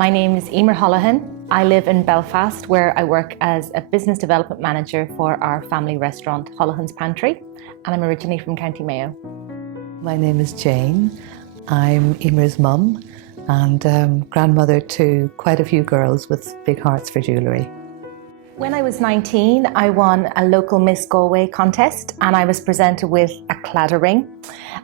My name is Emir Holohan. I live in Belfast, where I work as a business development manager for our family restaurant, Holohan's Pantry, and I'm originally from County Mayo. My name is Jane. I'm Emir's mum and grandmother to quite a few girls with big hearts for jewellery. When I was 19, I won a local Miss Galway contest and I was presented with a Claddagh ring.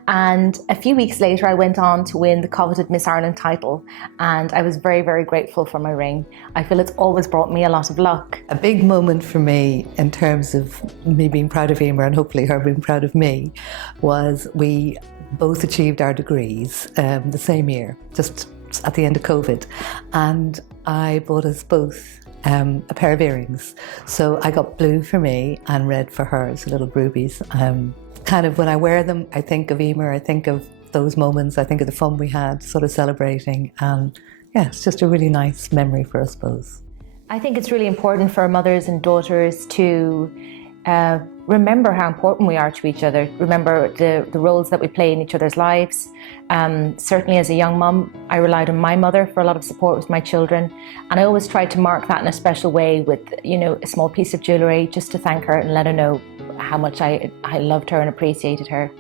And a few weeks later, I went on to win the coveted Miss Ireland title. And I was very, very grateful for my ring. I feel it's always brought me a lot of luck. A big moment for me in terms of me being proud of Emir and hopefully her being proud of me was we both achieved our degrees the same year, just at the end of COVID. And I bought us both a pair of earrings. So I got blue for me and red for her, so little rubies. Kind of when I wear them, I think of Emir, I think of those moments, I think of the fun we had sort of celebrating. And yeah, it's just a really nice memory for us both. I think it's really important for mothers and daughters to remember how important we are to each other, remember the roles that we play in each other's lives. Certainly as a young mum, I relied on my mother for a lot of support with my children, and I always tried to mark that in a special way with, you know, a small piece of jewellery just to thank her and let her know how much I loved her and appreciated her.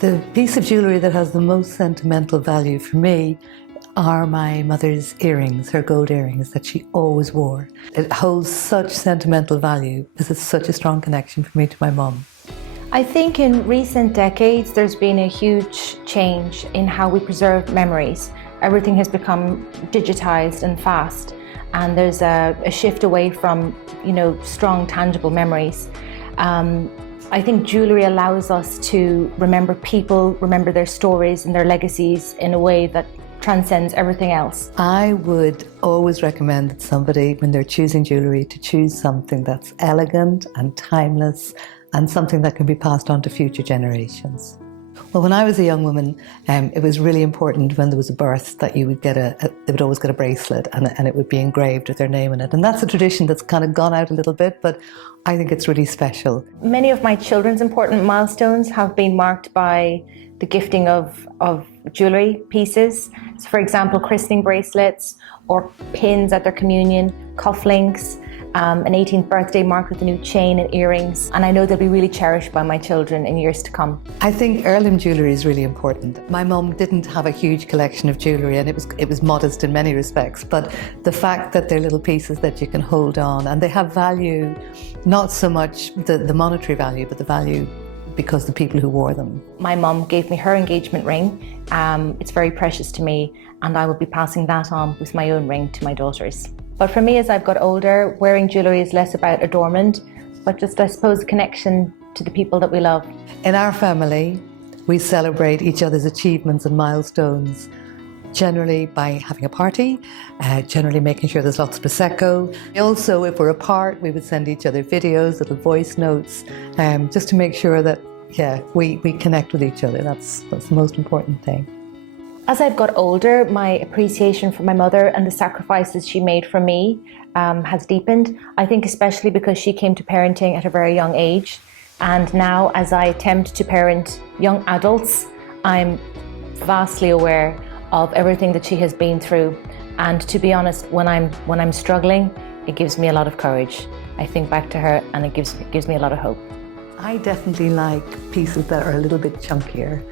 The piece of jewellery that has the most sentimental value for me are my mother's earrings, her gold earrings that she always wore. It holds such sentimental value because it's such a strong connection for me to my mum. I think in recent decades there's been a huge change in how we preserve memories. Everything has become digitized and fast, and there's a shift away from, you know, strong tangible memories. I think jewellery allows us to remember people, remember their stories and their legacies in a way that transcends everything else. I would always recommend that somebody, when they're choosing jewellery, to choose something that's elegant and timeless and something that can be passed on to future generations. Well, when I was a young woman, it was really important when there was a birth that you would get they would always get a bracelet and it would be engraved with their name in it. And that's a tradition that's kind of gone out a little bit, but I think it's really special. Many of my children's important milestones have been marked by the gifting of jewellery pieces. So for example, christening bracelets or pins at their communion, cufflinks, an 18th birthday marked with a new chain and earrings. And I know they'll be really cherished by my children in years to come. I think heirloom jewellery is really important. My mum didn't have a huge collection of jewellery and it was modest in many respects, but the fact that they're little pieces that you can hold on and they have value, not so much the monetary value, but the value because the people who wore them. My mum gave me her engagement ring. It's very precious to me, and I will be passing that on with my own ring to my daughters. But for me, as I've got older, wearing jewellery is less about adornment, but just, I suppose, a connection to the people that we love. In our family, we celebrate each other's achievements and milestones, generally by having a party, generally making sure there's lots of Prosecco. Also, if we're apart, we would send each other videos, little voice notes, just to make sure that, yeah, we connect with each other. That's the most important thing. As I've got older, my appreciation for my mother and the sacrifices she made for me has deepened. I think especially because she came to parenting at a very young age. And now, as I attempt to parent young adults, I'm vastly aware of everything that she has been through. And to be honest, when I'm struggling, it gives me a lot of courage. I think back to her and it gives me a lot of hope. I definitely like pieces that are a little bit chunkier.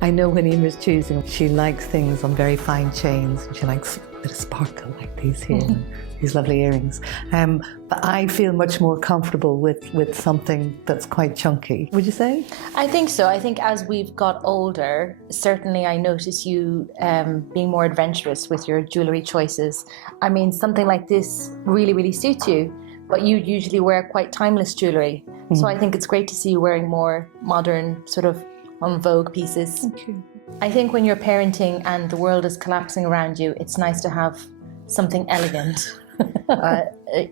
I know when Emir's choosing, she likes things on very fine chains and she likes a bit of sparkle like these here, these lovely earrings. But I feel much more comfortable with something that's quite chunky. Would you say? I think so. I think as we've got older, certainly I notice you being more adventurous with your jewellery choices. I mean, something like this really, really suits you, but you usually wear quite timeless jewellery. So I think it's great to see you wearing more modern, sort of en vogue pieces. Thank you. I think when you're parenting and the world is collapsing around you, it's nice to have something elegant,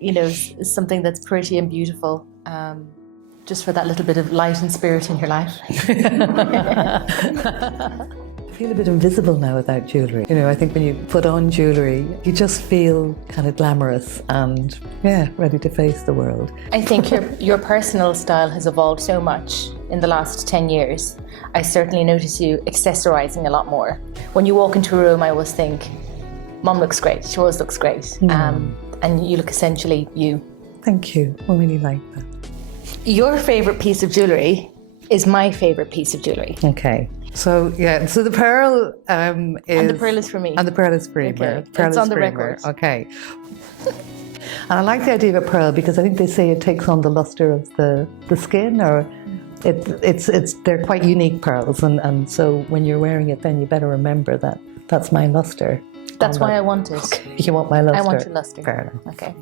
you know, something that's pretty and beautiful, just for that little bit of light and spirit in your life. I feel a bit invisible now without jewellery. You know, I think when you put on jewellery, you just feel kind of glamorous and, yeah, ready to face the world. I think your personal style has evolved so much in the last 10 years. I certainly notice you accessorising a lot more. When you walk into a room, I always think, Mum looks great. She always looks great. And you look essentially you. Thank you. I really like that. Your favourite piece of jewellery is my favourite piece of jewellery. Okay. So so the pearl is... And the pearl is for me. And the pearl is for Emir. Okay. Pearl It's is on the for record. Emir. Okay. And I like the idea of a pearl because I think they say it takes on the lustre of the skin, or they're quite unique pearls, and so when you're wearing it, then you better remember that that's my lustre. That's why I want it. Okay. You want my lustre? I want your lustre. Fair enough. Okay.